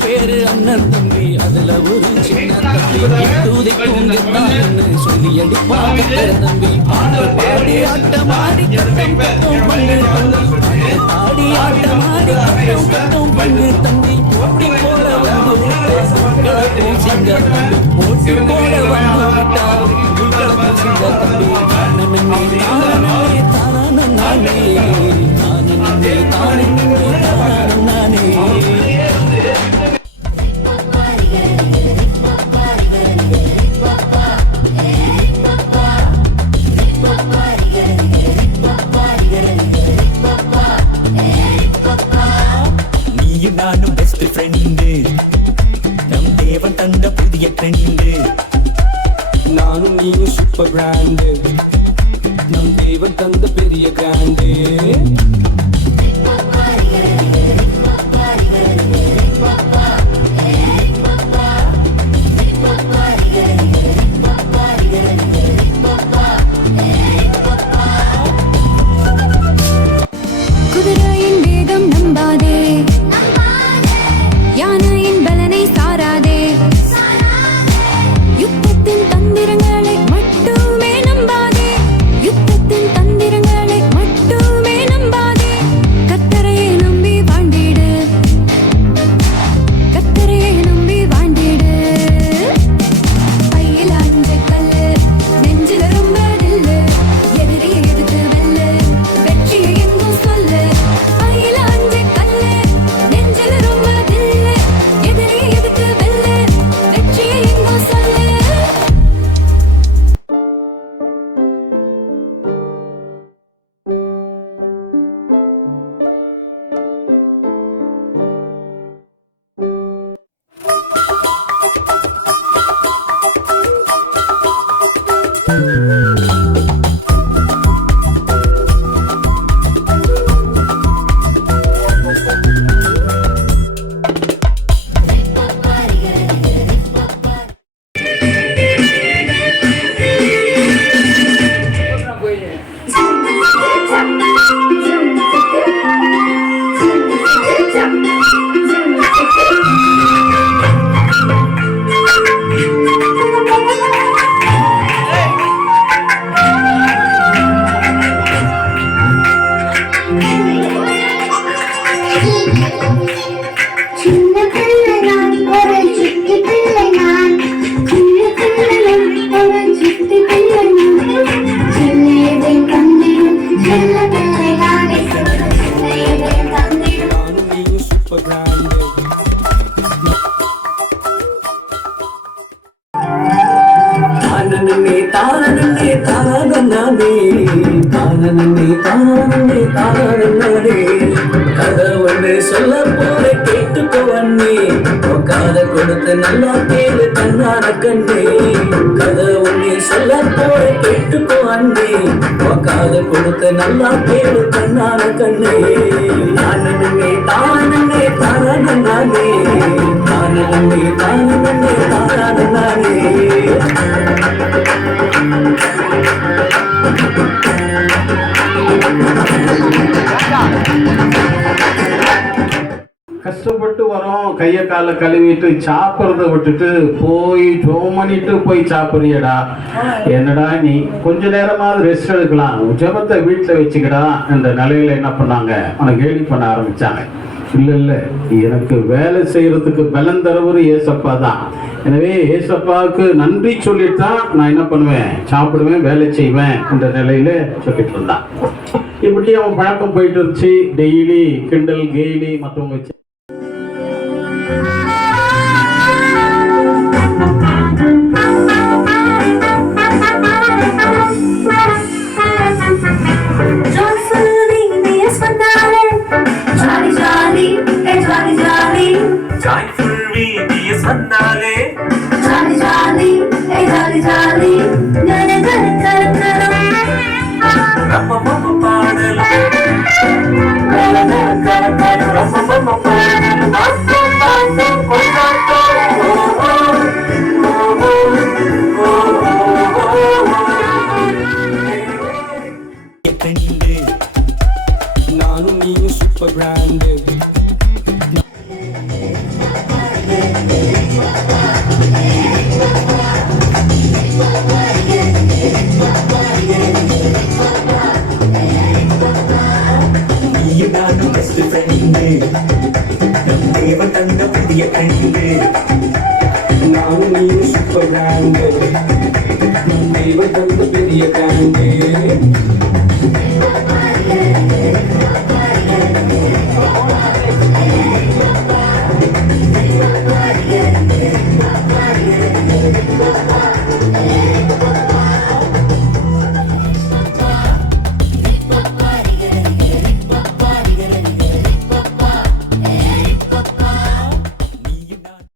பேரு அண்ணன் தம்பி, அதுல ஒரு சின்ன தம்பி தூதை தூங்கத்தான்னு சொல்லி அடிப்பாங்க தம்பி. பாடி ஆட்டமாடி கட்டம் கட்டும் பண்ணு தம்பி, ஆடி ஆட்டமாடி கட்டும் கட்டும் பண்ணு தம்பி. போட்டி போட வந்து விட்டாக்கும் சிங்க தம்பி, போட்டி போட வந்து விட்டாக்கும் சிங்க தம்பி. தானே தானே நானே தானே தானே நானே. நீயும் நானும் பெஸ்ட் ஃப்ரெண்டு, நம் தேவன் தந்த புதிய ட்ரெண்டு. நானும் நீயும் சூப்பர் கிராண்டு, நம் தேவன் தந்த பெரிய கிராண்டு. குதிரையின் வேகம் நம்பாதே, யானையின் பலனை சாராதே, யுத்தத்தின் தந்திரங்களை மட்டுமே நம்பாதே, யுத்தத்தின் தந்திரங்களை மட்டுமே நம்பாதே. கத்தரையை நம்பி வாழ்ந்திடு, கத்தரையை நம்பி வாழ்ந்திடு. பையில் அஞ்ச கல்லு, நெஞ்சில ரொம்ப நில்லு, எதிரியை எதிர்த்து வெல்லு, வெற்றியை எங்கும் சொல்லு. பையில் அஞ்ச கல்லு, நெஞ்சில ரொம்ப நில்லு, எதிரியை எதிர்த்து வெல்லு, வெற்றியை எங்கும் சொல்லு. சின்ன பிள்ளை நான், ஒரு சிட்டி பிள்ளை நான், சின்ன பிள்ளை நான், ஒரு சிட்டி பிள்ளை நான். சின்னதை தந்திடும் சின்ன பிள்ளை நானே, சின்னதை தந்திடும். நானும் நீயும் சூப்பர் கிராண்டு. தானே தானே தானே தானே தானே தானே. கதை ஒன்று சொல்ல போற கேட்டுக்கோ அண்ணே, காதை கொடுத்து நல்லா கேளு கண்ணான கண்ணே. கதை ஒன்று சொல்ல போற கேட்டுக்கோ அண்ணே, காதை கொடுத்து நல்லா கேளு கண்ணான கண்ணே. தானே தானே தானே நானே, தானே தானே தானே நானே. கஷ்டப்பட்டு வரோம், கையை காலை கழுவிட்டு சாப்பிட்றத விட்டுட்டு போய் பண்ணிட்டு போய் சாப்பிட்றியடா. என்னடா நீ கொஞ்ச நேரமாவது ரெஸ்ட் எடுக்கலாம், ஜபத்தை வீட்டில் வச்சுக்கடா என்ற நிலையில என்ன பண்ணாங்க, அவனை கேலி பண்ண ஆரம்பிச்சாங்க. இல்லை எனக்கு வேலை செய்யறதுக்கு பலம் தரவர் ஏசப்பா தான். எனவே ஏசப்பாவுக்கு நன்றி சொல்லிட்டு தான் நான் என்ன பண்ணுவேன், சாப்பிடுவேன், வேலை செய்வேன் என்ற நிலையில சொல்லிட்டு இருந்தான். இப்படி அவன் பழக்கம் போயிட்டு இருந்துச்சு. டெய்லி கிண்டல் கேலி மற்றவங்க வச்சு பாடல் நம் தேவன் தந்த புதிய கண்டு நானும் நீ சூப்பர் பிராண்டு நம் தேவன் தந்த பெரிய கண்டு பாருங்க